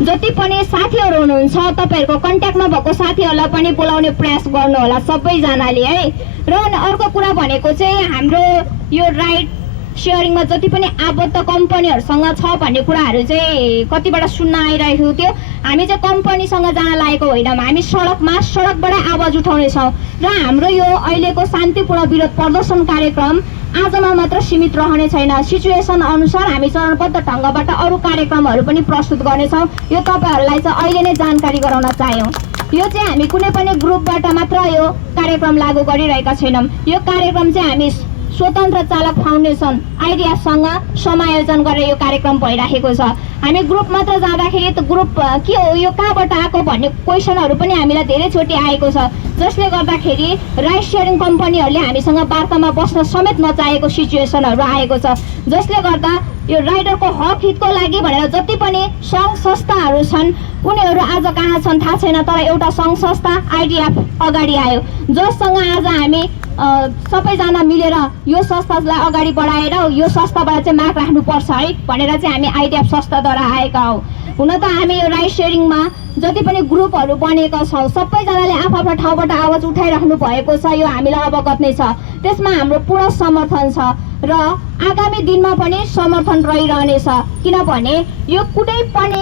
जति पनि साथीहरू हुनुहुन्छ तपाईहरुको कन्ट्याक्टमा भएको साथीहरूलाई पनि बोलाउने प्रयास गर्नु होला सबैजनाले है। र अर्को कुरा भनेको चाहिँ हाम्रो यो राइड शेयरिङमा जति पनि आबद्ध कम्पनीहरुसँग छ भन्ने कुराहरु चाहिँ कतिबाट सुन्न आइरहेको थियो। हामी चाहिँ कम्पनीसँग जान लागेको होइनौं, हामी सडकबाट आवाज उठाउने छौं र हाम्रो यो अहिलेको शान्तिपूर्ण विरोध प्रदर्शन कार्यक्रम आजमा मात्र सीमित रहने छैन। सिचुएसन अनुसार हामी चरणबद्ध ढंगबाट अरु कार्यक्रमहरु पनि प्रस्तुत गर्नेछौं। यो तपाईहरुलाई चाहिँ अहिले नै जानकारी गराउन चाह्यौं। यो चाहिँ हामी कुनै पनि ग्रुपबाट मात्र यो कार्यक्रम लागू गरिरहेका छैनौं। यो कार्यक्रम चाहिँ हामी स्वतन्त्र चालक फाउन्डेसन आइडियासँग समायोजन गरेर यो कार्यक्रम भइराखेको छ। हामी ग्रुप मात्र जाँदाखेरि त ग्रुप के हो, यो कहाँबाट आएको भन्ने क्वेशनहरु पनि हामीलाई धेरैचोटि आएको छ, जसले गर्दाखेरि राइड शेयरिङ कम्पनीहरुले हामीसँग वार्तामा बस्न समेत नचाहेको सिचुएसनहरु आएको छ। जसले गर्दा यो राइडरको हक हितको लागि भनेर जति पनि संघ संस्थाहरु छन् उनीहरु आज कहाँ छन् थाहा छैन, तर एउटा संघ संस्था आइडिएफ अगाडि आयो, जससँग आज हामी सबैजना मिलेर यो संस्थालाई अगाडि बढाएर यो संस्थाबाट चाहिँ माग राख्नुपर्छ है भनेर चाहिँ हामी आइडिएफ संस्थाद्वारा आएका हौ। हुन त हामी यो राइड शेयरिङमा जति पनि ग्रुपहरु बनेका छौं सबैजनाले आफ्नो ठाउँबाट आवाज उठाइराख्नु भएको छ, यो हामीलाई अवगत नै छ। त्यसमा हाम्रो पूर्ण समर्थन छ र आगामी दिनमा पनि समर्थन रहिरहनेछ, किनभने यो कुनै पनि